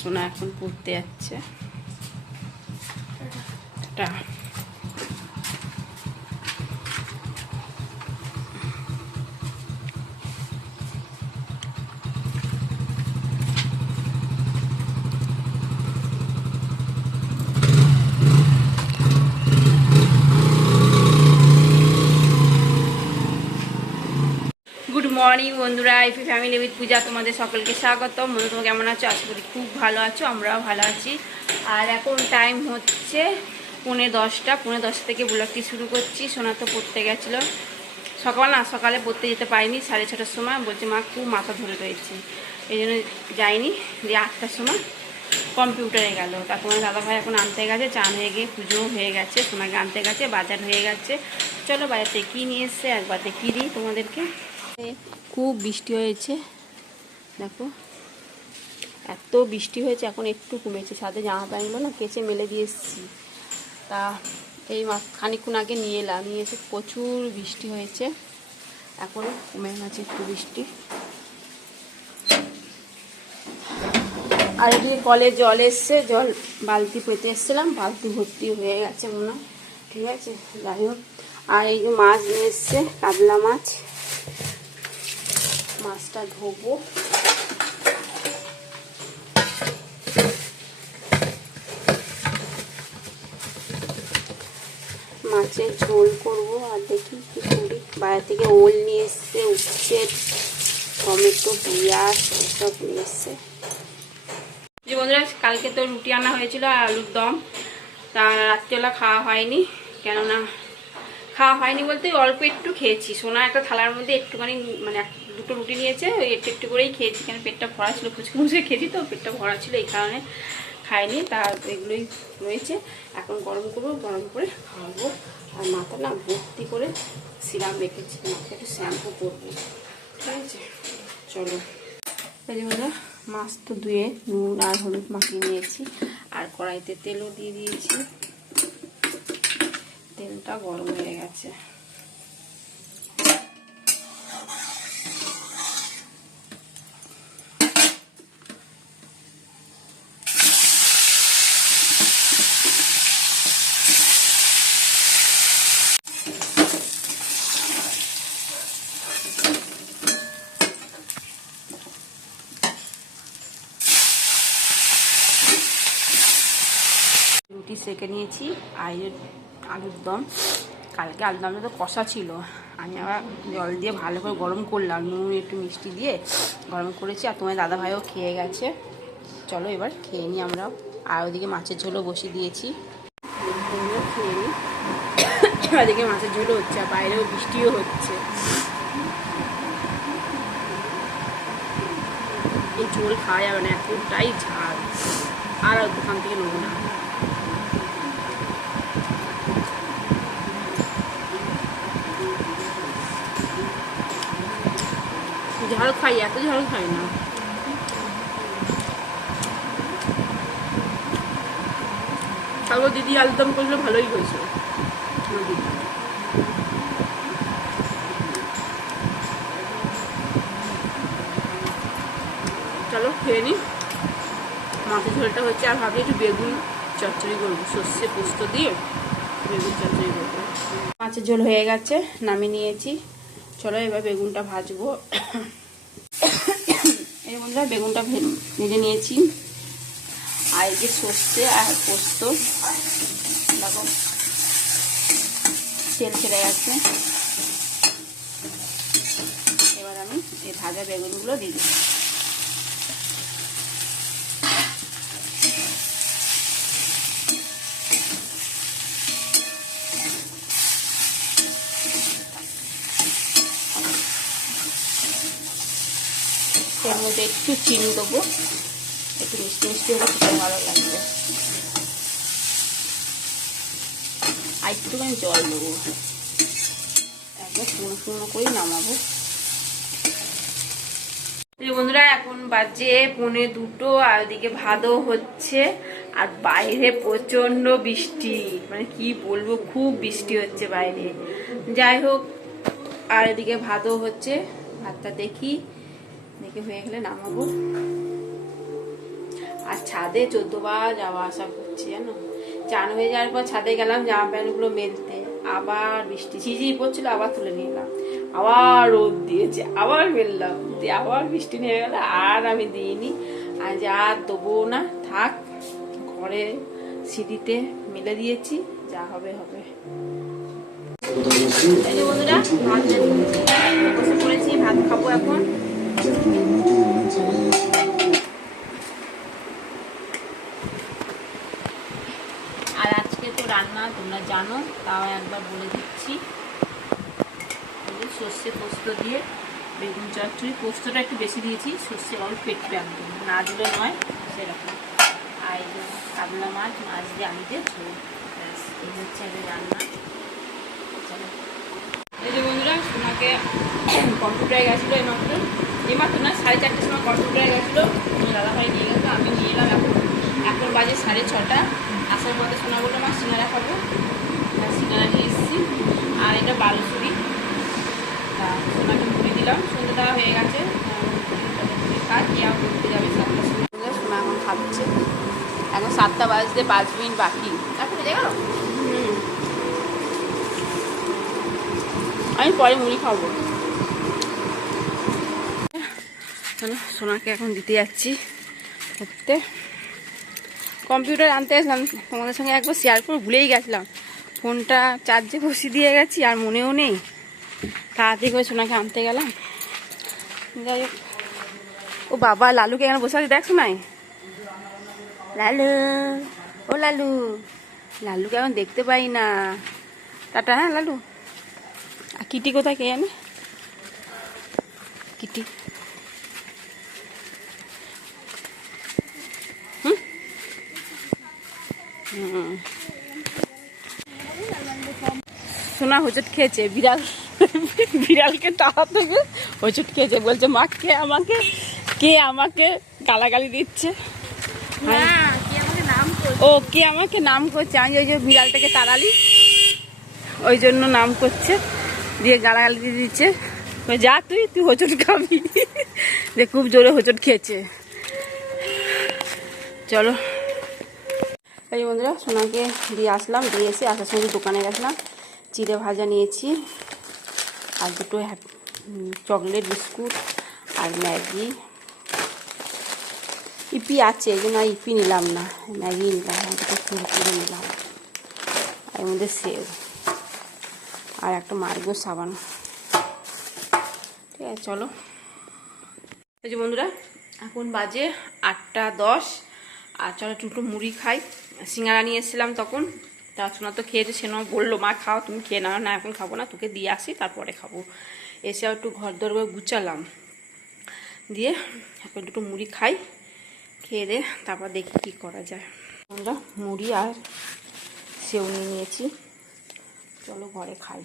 সোনা এখন পড়তে যাচ্ছে। টা গুড মর্নিং বন্ধুরা এফি ফ্যামিলি উইথ পূজা তোমাদের সকলকে স্বাগত বন্ধু তোমরা কেমন আছো? আশা করি খুব ভালো আছো, আমরাও ভালো আছি। আর এখন টাইম হচ্ছে পৌনে দশটা পৌনে দশটা থেকে ব্লগটি শুরু করছি। সোনা তো পড়তে গেছিল। সকাল না, সকালে পড়তে যেতে পারিনি, সাড়ে ছটার সময়। বলছে, মা, খুব মাথা ধরে রয়েছে। এই জন্য যাইনি, দিয়ে আটটার সময় কম্পিউটারে গেল। তারপর আমার দাদাভাই এখন আনতে গেছে, চান হয়ে গিয়ে পুজো হয়ে গেছে, সোনাকে আনতে গেছে, বাজার হয়ে গেছে। চলো বাজার থেকে কী নিয়ে এসছে, একবার দেখিয়ে দিই তোমাদেরকে। খুব বৃষ্টি হয়েছে। দেখো, এত বৃষ্টি হয়েছে, এখন একটু কমেছে। সাথে জামা প্যান্টগুলো না কেচে মেলে দিয়ে এসেছি। তা এই খানিক্ষণ আগে নিয়ে এলাম, নিয়ে এসে প্রচুর বৃষ্টি হয়েছে। এখন কমে গেছে একটু বৃষ্টি। আর এদিকে কলে জল এসছে, জল বালতি পেতে এসেছিলাম, বালতি ভর্তি হয়ে গেছে মনে ঠিক আছে, যাই হোক। আর এই যে মাছ নিয়ে এসছে, কাতলা মাছ। মাছটা ধোবো। মাছের ঝোল করব আর দেখি কি করি। বাইরে থেকে ওল নিয়ে এসছে, উচ্ছে, টমেটো, পেঁয়াজ, এসব নিয়ে এসছে। যে বন্ধুরা, কালকে তো রুটি আনা হয়েছিল আলুর দম। তা রাত্রিবেলা খাওয়া হয়নি, কেননা খাওয়া হয়নি বলতে অল্প একটু খেয়েছি। সোনা একটা থালার মধ্যে একটুখানি মানে দুটো রুটি নিয়েছে, ওই একটু একটু করেই খেয়েছি, কেন পেটটা ভরা ছিল, ফুচকে ফুচকে খেয়েছি তো, পেটটা ভরা ছিল, এই কারণে খাইনি, তা এগুলোই রয়েছে। এখন গরম করব, গরম করে খাওয়াবো আর মাথা না ভর্তি করে সিরাম রেখেছি মাথা একটু শ্যাম্পু করব। ঠিক আছে? চলো। এই যে মাছ তো ধুয়ে নুন আর হলুদ মাখিয়ে নিয়েছি, আর কড়াইতে তেলও দিয়ে দিয়েছি। তেলটা গরম হয়ে গেছে। রুটি সেকে নিয়েছি, আয়ের আলুর দম। কালকে আলুর দমটা তো কষা ছিল। আমি আবার জল দিয়ে ভালো করে গরম করলাম, নুন, একটু মিষ্টি দিয়ে গরম করেছি। আর তোমার দাদাভাইও খেয়ে গেছে। চলো এবার খেয়ে নিই আমরাও। আর ওদিকে মাছের ঝোলও বসিয়ে দিয়েছি। খেয়ে নিই। ওদিকে মাছের ঝোলও হচ্ছে, আর বাইরেও বৃষ্টিও হচ্ছে। এই ঝোল খাওয়া যাবে না, এতটাই ঝাল। আর দোকান থেকে নেব না। ঝাল খাই, এত ঝাল খাই না। তারপর দিদি আলুদম করলে ভালোই হয়েছে। চলো খেয়ে নি। মাছের ঝোলটা হচ্ছে, আর ভাবি একটু বেগুন চচ্চড়ি করব, সর্ষে পোস্ত দিয়ে বেগুন চচ্চড়ি করব। মাছের ঝোল হয়ে গেছে, নামিয়ে নিয়েছি। চলো এবার বেগুনটা ভাজবো। এই বন্ধুরা, বেগুনটা ভেজে নিয়েছি। আর এই যে সর্ষে আর পোস্ত, দেখো, তেল ছেড়ে গেছে। এবার আমি এই ভাজা বেগুনগুলো দিয়ে দিচ্ছি এর মধ্যে একটু চিনি দেবো। একটু মিষ্টি মিষ্টি হলে খেতে ভালো লাগবে। আর একটুখানি জল দেবো। একবার শুকনো শুকনো করেই নামাবো। বন্ধুরা, এখন বাজে পৌনে দুটো, আর ওদিকে ভাদও হচ্ছে, আর বাইরে প্রচণ্ড বৃষ্টি। মানে কি বলব, খুব বৃষ্টি হচ্ছে বাইরে। যাই হোক, আর এদিকে ভাদও হচ্ছে। ভাতটা দেখি। দেখে হয়ে গেলে নামাবো। আর ছাদে চোদ্দবার যাওয়া আসা করছি, জানো? চান হয়ে যাওয়ার পর ছাদে গেলাম জামা প্যান্টগুলো মেলতে। আবার বৃষ্টি, ঝিঝি পড়ছিল, আবার তুলে নিয়ে এলাম। আবার রোদ দিয়েছে, আবার মেললাম। আবার বৃষ্টি নিয়ে গেল, আর আমি দিইনি। আজ আর দেবো না, থাক, ঘরে সিঁড়িতে মেলে দিয়েছি, যা হবে হবে। বন্ধুরা ভাত খাব এখন। আর আজকে তো রান্না তোমরা জানো তাও একবার বলে দিচ্ছি। সর্ষে পোস্ত দিয়ে বেগুন চচ্চড়ি। পোস্তটা একটু বেশি দিয়েছি সর্ষে অল্প একটু একদম। না দিলে নয় সেরকম। আর এই কাবলা মাছ মাছ দিয়ে আলু দিয়ে ঝোল। ব্যাস, এই হচ্ছে আগে রান্না। এই যে বন্ধুরা সোনাকে কম্পিউটারে গেছিল এই মাত্র এই মাত্র না সাড়ে চারটের সময় কম্পিউটারে গেছিল। দাদাভাই নিয়ে গেছে আমি নিয়ে এলাম এখন। এখন বাজে সাড়ে ছটা। আসার পথে সোনা বলল মা সিঙ্গারা খাব? আর সিঙ্গারা নিয়ে এসেছি। আর এটা বালুচুরি। তা সোনাকে মুড়ি দিলাম। সন্ধ্যে দেওয়া হয়ে গেছে। কাজ ইয়া করতে যাবে সাতটার সময়? সোনা এখন খাচ্ছে। এখন সাতটা বাজতে পাঁচ মিনিট বাকি। তারপরে দেখো আমি পরে মুড়ি খাব। চলো, সোনাকে এখন দিতে যাচ্ছি করতে। কম্পিউটার আনতে আসলাম তোমাদের সঙ্গে একবার শেয়ার করে ভুলেই গেছিলাম। ফোনটা চার্জে বসিয়ে দিয়ে গেছি, আর মনেও নেই। তাড়াতাড়ি করে সোনাকে আনতে গেলাম। যাই হোক। ও বাবা, লালুকে এখানে বসে আছে, দেখ শোনাই লালু, ও লালু। লালুকে এখন দেখতে পাই না। টাটা হ্যাঁ লালু। আর কিটি কোথায় কে জানে? কিটি। সোনা হোঁচট খেয়েছে বিড়াল বিড়ালকে তাড়া থেকে হোঁচট খেয়েছে বলছে মা কে আমাকে কে আমাকে গালাগালি দিচ্ছে? ও কে আমাকে নাম করছে? আমি ওই যে বিড়ালটাকে তাড়ালি ওই জন্য নাম করছে দিয়ে গালাগালি দিয়ে দিচ্ছে। যা তুই তুই হোঁচট খাবি। যে খুব জোরে হোঁচট খেয়েছে। চলো। এই বন্ধুরা সোনাকে দিয়ে আসলাম, দিয়ে এসে আসার সময় দোকানে গেছিলাম। চিড়ে ভাজা নিয়েছি, আর দুটো হ্যাপ- চকলেট, বিস্কুট আর ম্যাগি। ইপি আছে, এই জন্য ইপি নিলাম না, ম্যাগি নিলাম দুটো কুরকুরে নিলাম। আর এর মধ্যে সেব আর একটা মার্গো সাবান। ঠিক আছে, চলো। এই যে বন্ধুরা, এখন বাজে আটটা দশ। আর চলো একটু একটু মুড়ি খাই। সিঙ্গারা নিয়ে এসেছিলাম তখন। তা শোনা তো খেয়েছে, সে নয় বলল, মা, খাও, তুমি খেয়ে নাও। না, এখন খাব না, তোকে দিয়ে আসি, তারপরে খাব। এসে আর একটু ঘর দর করে গুছালাম। দিয়ে এখন দুটো মুড়ি খাই, খেয়ে দে, তারপর দেখি কি করা যায়। আমরা মুড়ি আর সেও নিয়ে নিয়েছি। চলো ঘরে খাই।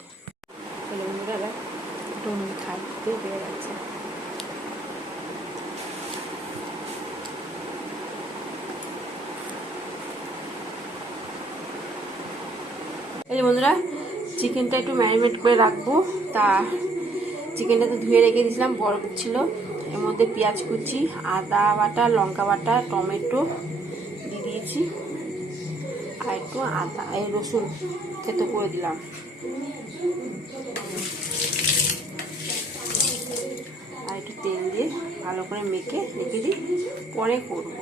চলো বন্ধুরা দুটো মুড়ি খাই খেতে পেয়ে যাচ্ছে এই বন্ধুরা চিকেনটা একটু ম্যারিনেট করে রাখব। তা চিকেনটা তো ধুয়ে রেখে দিয়েছিলাম বরফ ছিল এর মধ্যে পেঁয়াজ কুচি, আদা বাটা, লঙ্কা বাটা, টমেটো দিয়ে দিয়েছি। আর একটু আদা, এই রসুন থেতো করে দিলাম। আর একটু তেল দিয়ে ভালো করে মেখে রেখে দিই, পরে করব।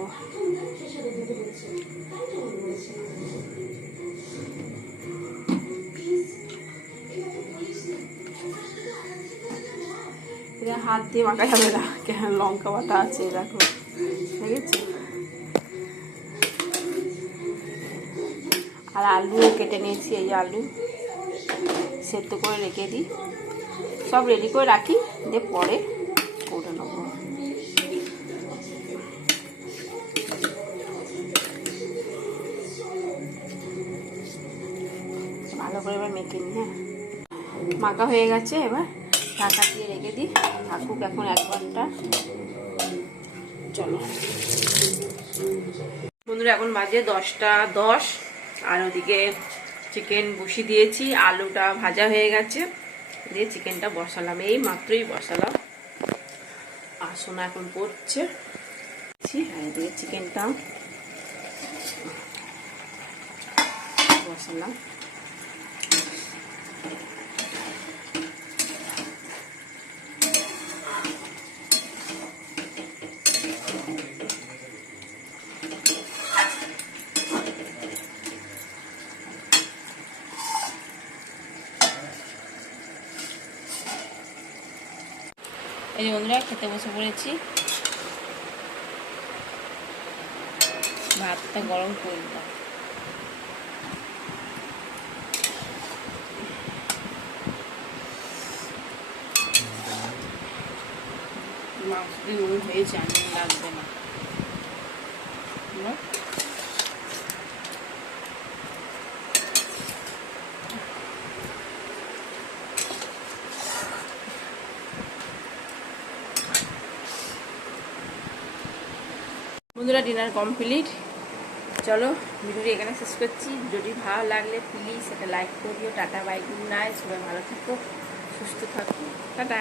হাত দিয়ে মাখা যাবে না। কেন? লঙ্কা বাটা আছে, দেখো। দেখেছ? আর আলুও কেটে নিয়েছি, এই আলু। সেদ্ধ করে রেখে দিই। সব রেডি করে রাখি, দিয়ে পরে করে নেব। ভালো করে এবার মেখে নিই হ্যাঁ? মাখা হয়ে গেছে, এবার ঢাকা দিয়ে থাকুক এখন এক ঘণ্টা। চলো। বন্ধুরা, এখন বাজে দশটা দশ। আর ওদিকে চিকেন বসিয়ে দিয়েছি। আলুটা ভাজা হয়ে গেছে। দিয়ে চিকেনটা বসালাম। এই মাত্রই বসালাম। আর এখন পড়ছে চিকেনটা বসালাম। এই যে বন্ধুরা খেতে বসে পড়েছি। ভাতটা গরম করে দিলাম হয়েছে আমি লাগবে না। বন্ধুরা ডিনার কমপ্লিট চলো, ভিডিওটি এখানে শেষ করছি। যদি ভালো লাগলে প্লিজ একটা লাইক করিও। টাটা বাই গুড নাইট সবাই ভালো থাকো, সুস্থ থাকো। টাটা।